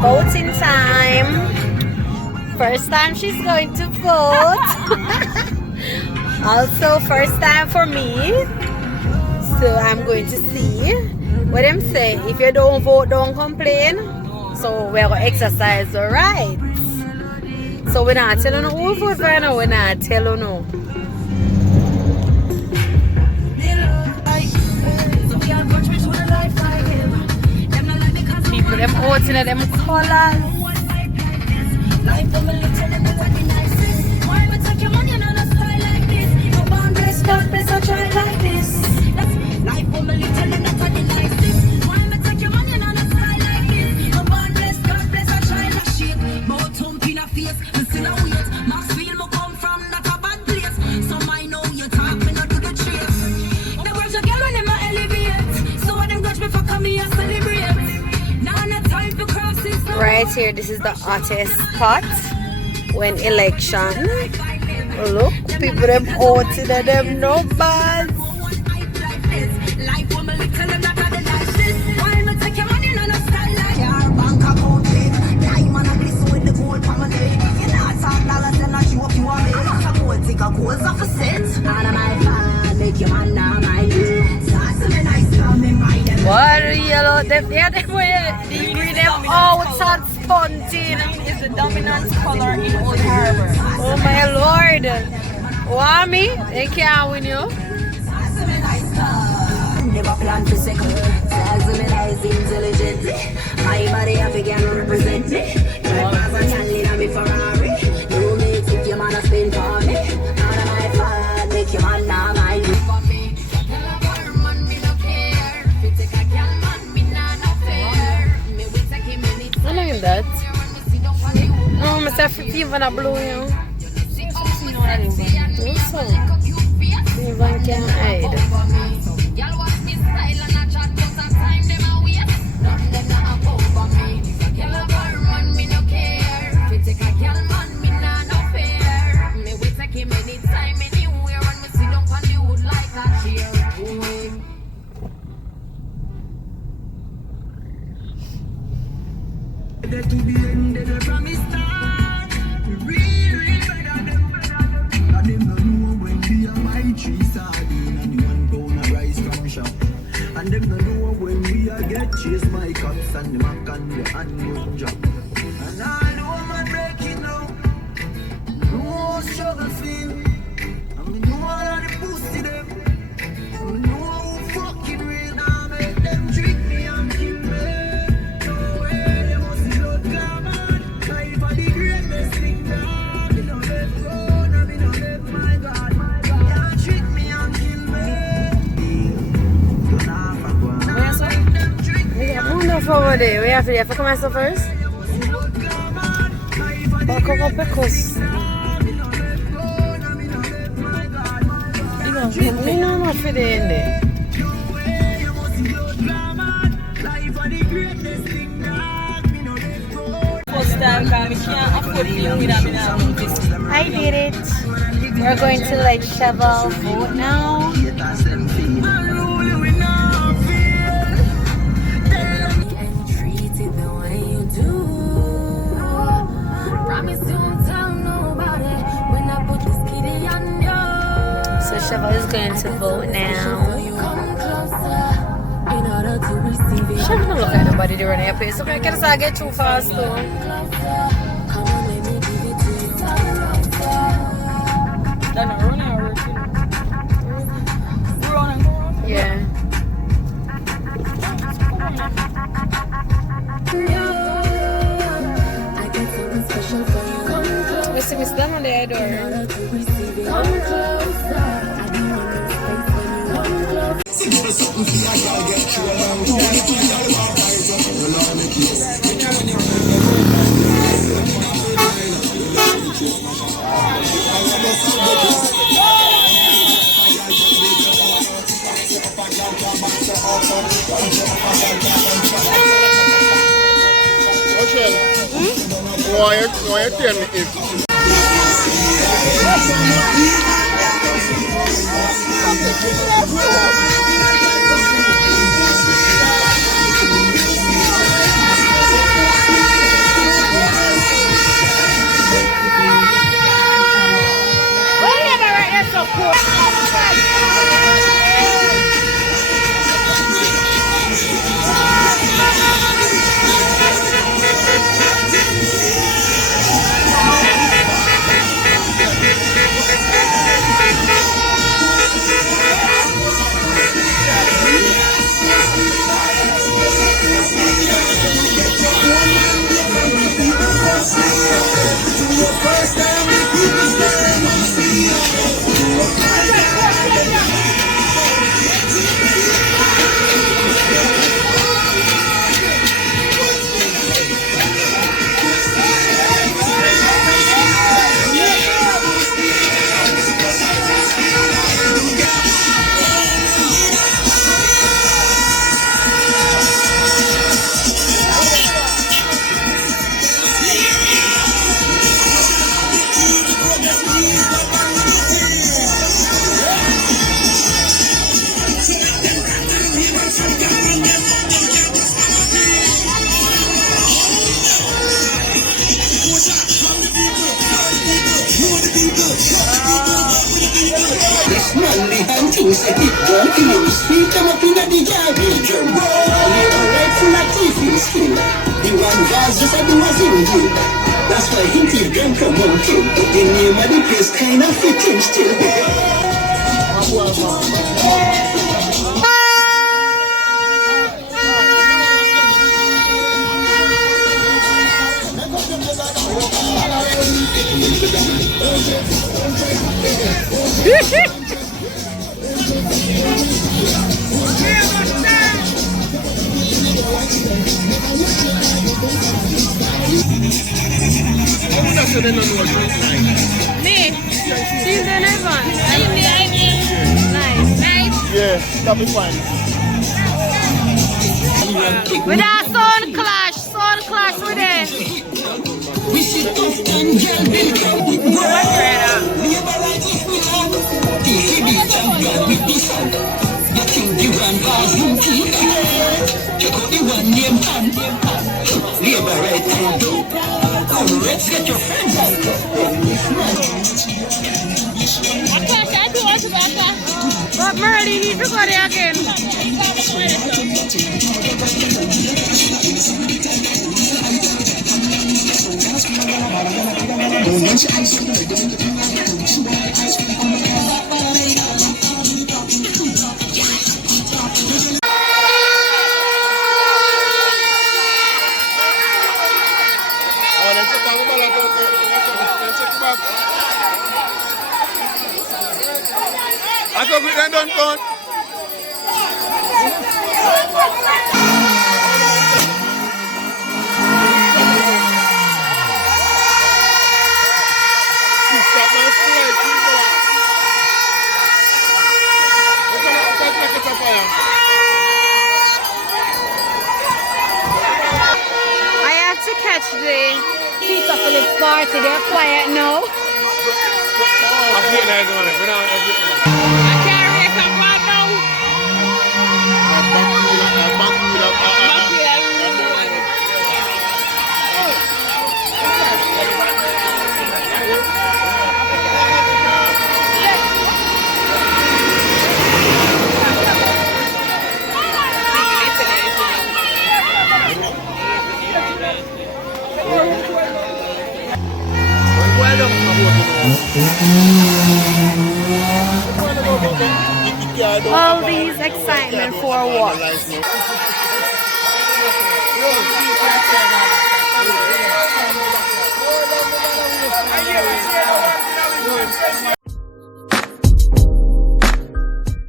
Voting time. First time she's going to vote. Also first time for me. So I'm going to see what them say. If you don't vote, don't complain. So we're going to exercise the rights. So we're not telling you who vote right now. We're not telling you. People them out in them colors. Right here, this is the hottest spot when election. Look, people them out in them numbers. What yellow? Them out and spongy is the dominant color in Old Harbor. Oh my lord! Want me? They can't win you. Never plan to second. Examinize intelligently. My body have again represent me. Your father can lead me Ferrari. You may take your man a spin for me. Out of my father, make your man now mind you. I know him that. No, myself even a blue, you know. Also, even can hide. And them don't know when we are get chased by cops and the mac and the unknown job. And I know I'm breaking now. No struggle feel. I mean, no all of the pussy them. I mean, no who fucking real. Now make them trick me and kill me. No way, they must be blood carbon. Life for the greatest thing now. Me no let go, no me no let my God. Yeah, trick me and kill me. Over there, we have to come out first. Back up because you know not for the end there. I did it. We're going to like shovel vote now. So Sheva is going to vote now. Sheva don't look at nobody during that place. Okay, can I get too fast though? Yeah. We see Miss Lemon there, door. Rochelle, why you tell me if This manly hunting set it don't kill. Speak them up in the garden drum. You're right full of teeth in skin. The one vase just a do as him do. That's why him teeth drum from monkey. The name of the place kind of fitting still. Me? She's in heaven. Nice. Nice. yeah, that'll be fine. With our sound clash with it. We see tough and girl been crowded. Labor right if we have. The heavy champion with the sound. You think the one has him teeth? Check out the one named Pan. Labor right and do. Come, let's get your friends out. But Merle, you need to go there again. I thought we done done. I have to catch the Peter Phillips party. They're quiet now. I can't race up right now. All these excitement for what?